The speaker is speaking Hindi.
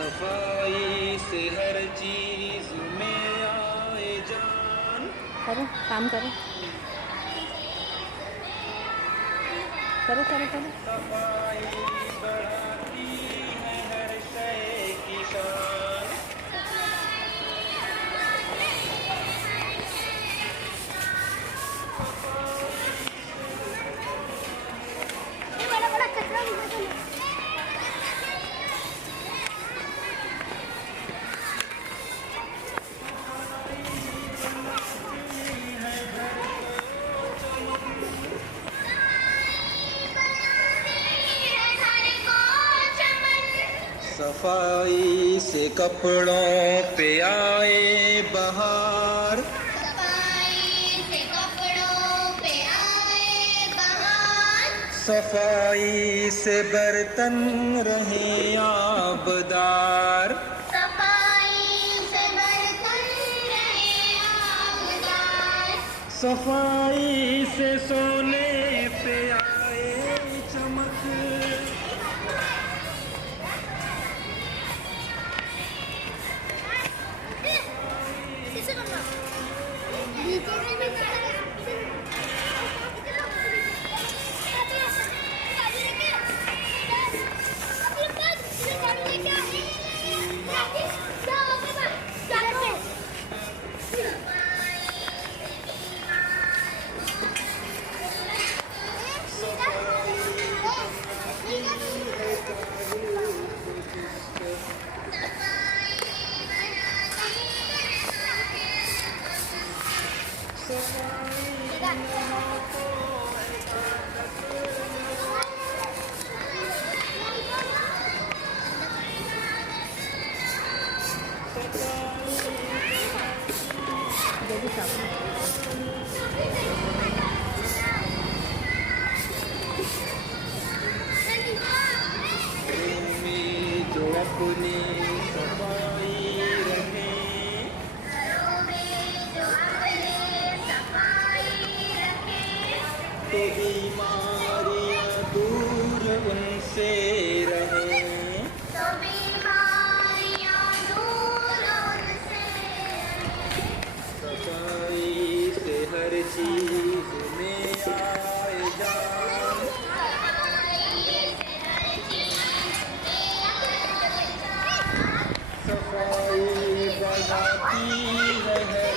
सफाई से हर चीज में आए जान। करो काम करो करो करो करो। सफाई बढ़ाती है हर शय की शान। बड़ा बड़ा कचरा भी है। सफाई से कपड़ों पे आए बहार। सफाई से कपड़ों पे आए बहार। सफाई से बर्तन रहे आबदार। सफाई से बर्तन रहे आबदार। सफाई से सोने पे आए चमक। जो अपनी सफाई रहे। तो बीमारियां दूर उनसे रहें। तो बीमारियां दूर उनसे। सफाई से हर चीज में आए जान। सफाई बढ़ाती है